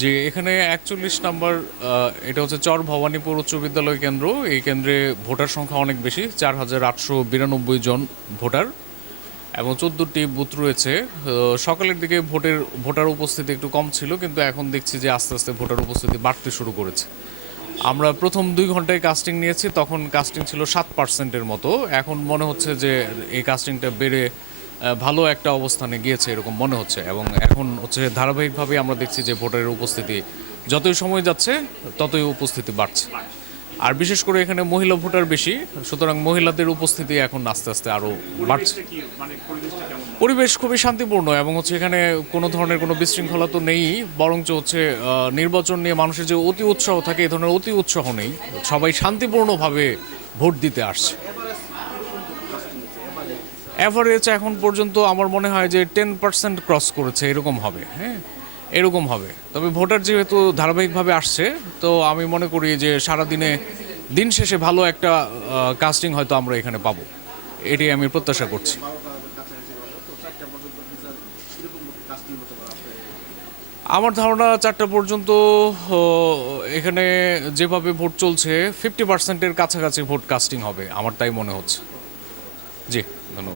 যে এখানে ৪১ নাম্বার এটা হচ্ছে চর ভবানীপুর উচ্চ বিদ্যালয় কেন্দ্র। এই কেন্দ্রে ভোটার সংখ্যা অনেক বেশি, ৪,৮৯২ জন ভোটার এবং ১৪টি বুথ রয়েছে। সকালের দিকে ভোটার উপস্থিতি একটু কম ছিল, কিন্তু এখন দেখছি যে আস্তে আস্তে ভোটার উপস্থিতি বাড়তে শুরু করেছে। আমরা প্রথম ২ ঘন্টায় কাস্টিং নিয়েছি, তখন কাস্টিং ছিল ৭%-এর মতো। এখন মনে হচ্ছে যে এই কাস্টিংটা বেড়ে ভালো একটা অবস্থানে গিয়েছে এরকম মনে হচ্ছে, এবং এখন হচ্ছে ধারাবাহিকভাবে আমরা দেখছি যে ভোটারের উপস্থিতি যতই সময় যাচ্ছে ততই উপস্থিতি বাড়ছে। আর বিশেষ করে এখানে মহিলা ভোটার বেশি, সুতরাং মহিলাদের উপস্থিতি এখন আস্তে আস্তে আরও বাড়ছে। পরিবেশ খুবই শান্তিপূর্ণ, এবং হচ্ছে এখানে কোনো ধরনের কোনো বিশৃঙ্খলা তো নেই, বরঞ্চ হচ্ছে নির্বাচন নিয়ে মানুষের যে অতি উৎসাহ থাকে এই ধরনের অতি উৎসাহ নেই। সবাই শান্তিপূর্ণভাবে ভোট দিতে আসছে। অ্যাভারেজ এখন পর্যন্ত আমার মনে হয় যে 10% ক্রস করেছে, এরকম হবে। হ্যাঁ, এরকম হবে। তবে ভোটার যেহেতু ধারাবাহিকভাবে আসছে, তো আমি মনে করি যে সারাদিনে দিন শেষে ভালো একটা কাস্টিং হয়তো আমরা এখানে পাবো, এটাই আমি প্রত্যাশা করছি। আমার ধারণা ৪টা পর্যন্ত এখানে যেভাবে ভোট চলছে 50%-এর কাছাকাছি ভোট কাস্টিং হবে, আমার তাই মনে হচ্ছে। জি।